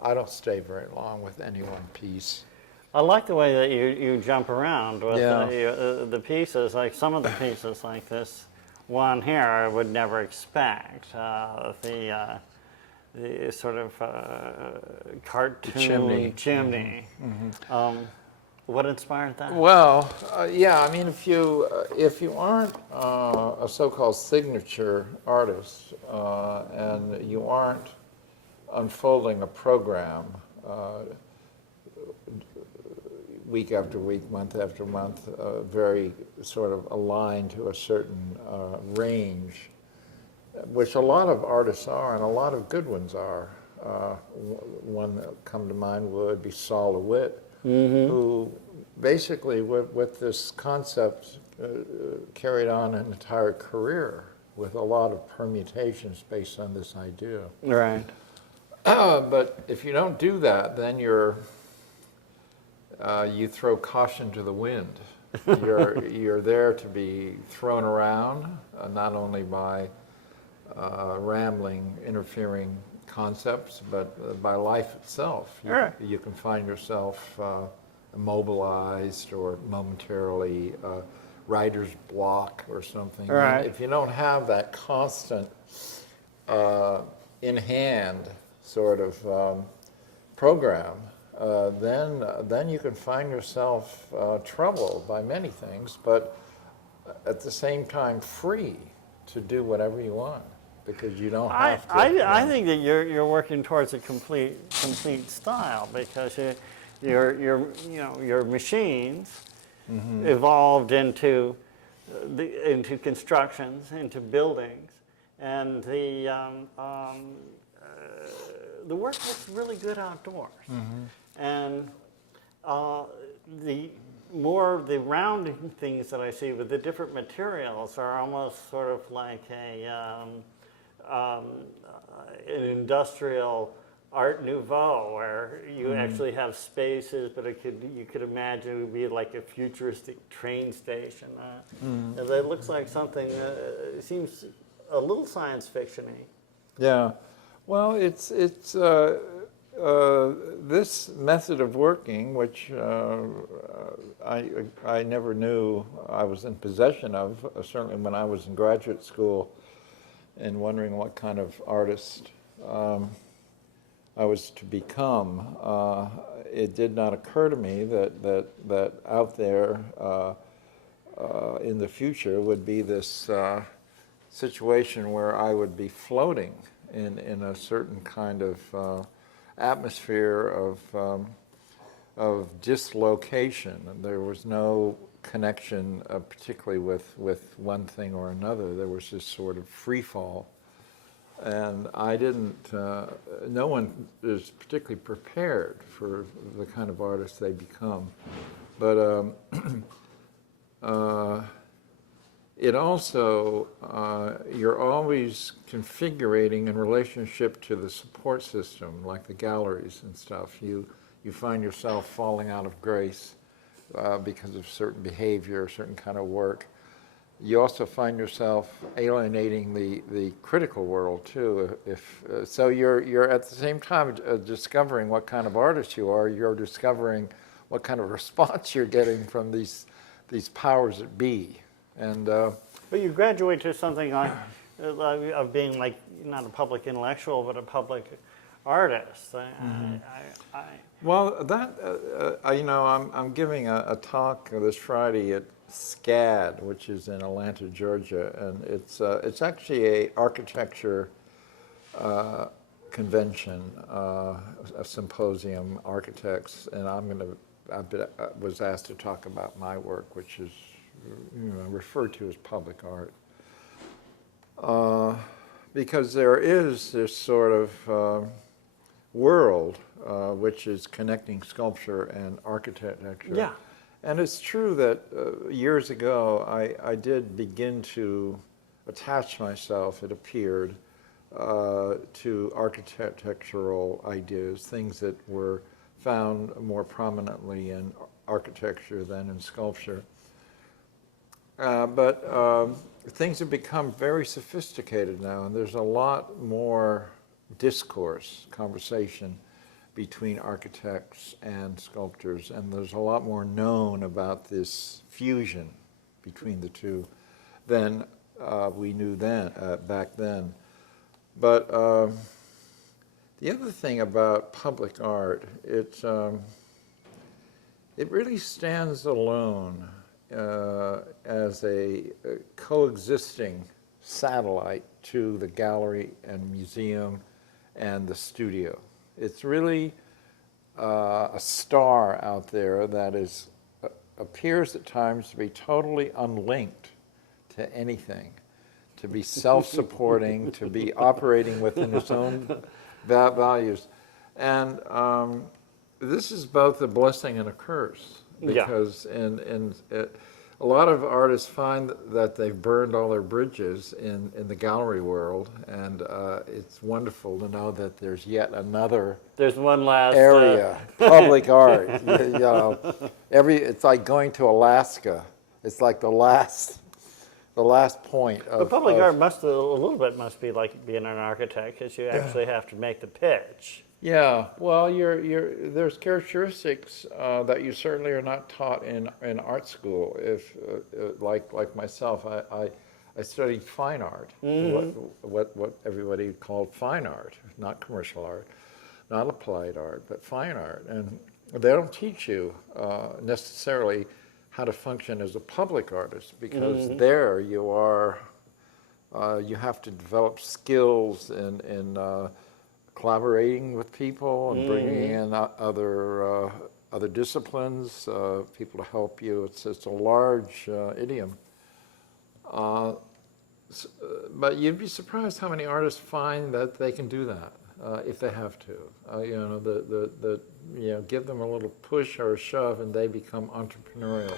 I don't stay very long with any one piece. I like the way that you jump around with Yeah. the pieces, like some of the pieces like this one here I would never expect. The sort of cartoon chimney. Mm-hmm. What inspired that? Well, yeah, I mean, if you aren't a so-called signature artist and you aren't unfolding a program week after week, month after month, very sort of aligned to a certain range, which a lot of artists are, and a lot of good ones are. One that come to mind would be Saul LeWitt, who basically, with this concept, carried on an entire career with a lot of permutations based on this idea. Right. But if you don't do that, then you throw caution to the wind. You're there to be thrown around, not only by rambling, interfering concepts, but by life itself. You can find yourself immobilized or momentarily writer's block or something. Right. If you don't have that constant in hand sort of program, then you can find yourself troubled by many things, but at the same time free to do whatever you want, because you don't have to. I think that you're working towards a complete style, because your machines evolved into constructions, into buildings, and the work looks really good outdoors. And the rounding things that I see with the different materials are almost sort of like an industrial Art Nouveau, where you actually have spaces, but you could imagine it would be like a futuristic train station. And it looks like something that seems a little science fiction-y. Yeah, well, it's this method of working, which I never knew I was in possession of, certainly when I was in graduate school, and wondering what kind of artist I was to become. It did not occur to me that out there in the future would be this situation where I would be floating in a certain kind of atmosphere of dislocation. There was no connection, particularly with one thing or another. There was this sort of free fall. And I didn't, no one is particularly prepared for the kind of artist they become. But it also, you're always configuring in relationship to the support system, like the galleries and stuff. You find yourself falling out of grace because of certain behavior, certain kind of work. You also find yourself alienating the critical world too. So you're at the same time discovering what kind of artist you are. You're discovering what kind of response you're getting from these powers that be. And but you graduate to something like of being like not a public intellectual, but a public artist. Well, that I'm giving a talk this Friday at SCAD, which is in Atlanta, Georgia, and it's actually a architecture convention, a symposium, architects, and I was asked to talk about my work, which is referred to as public art, because there is this sort of world which is connecting sculpture and architecture. Yeah. And it's true that years ago I did begin to attach myself, it appeared, to architectural ideas, things that were found more prominently in architecture than in sculpture. But things have become very sophisticated now, and there's a lot more discourse, conversation between architects and sculptors, and there's a lot more known about this fusion between the two than we knew then, back then. But the other thing about public art, it really stands alone as a coexisting satellite to the gallery and museum and the studio. It's really a star out there that appears at times to be totally unlinked to anything, to be self-supporting, to be operating within its own values. And this is both a blessing and a curse, because a lot of artists find that they've burned all their bridges in the gallery world, and it's wonderful to know that there's yet another one last area, public art. You know, it's like going to Alaska. It's like the last point of. But public art must be like being an architect, because you actually have to make the pitch. Yeah, well, there's characteristics that you certainly are not taught in art school. If like myself, I studied fine art, what everybody called fine art, not commercial art, not applied art, but fine art, and they don't teach you necessarily how to function as a public artist, because there you are, you have to develop skills in collaborating with people and bringing in other disciplines, people to help you. It's a large idiom. But you'd be surprised how many artists find that they can do that if they have to. You know, give them a little push or a shove, and they become entrepreneurial.